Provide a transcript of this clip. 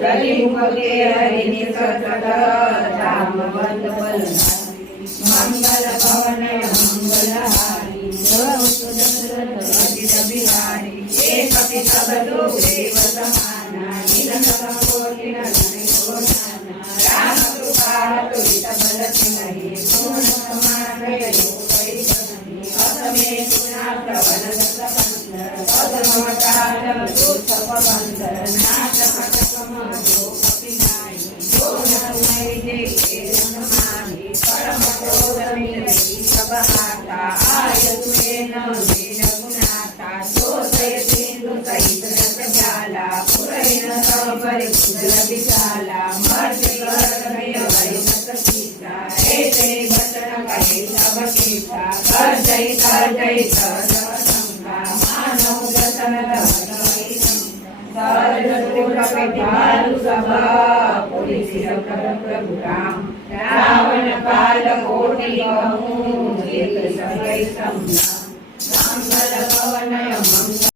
दलिमुखे हरिनि सतत राम बंद पल मंगल भवन मंगलहारी दशरथ बिहारी एक कपि सब लोग देव समाना निधन कोटि राम कृपा तुलित बल नहीं पूर्ण समान असमे पुना प्रबल पद्मवतारम दुःखपवंत नाथ कटकम जो कपिनाई जो नमय देखे नमामि परम क्रोधमि सबहाता आयतुमे नमे रघुनाथा दोषय सिंधु सहित रसजाला पुरैन परिपुर विशाला मर्त्य गर्भय वरिष्ठ सीता ऐसे वचन कहे सब सीता कर जय शंका मानव दर्शन प्रभु राम रावण काल कोटि कहूँ एक समय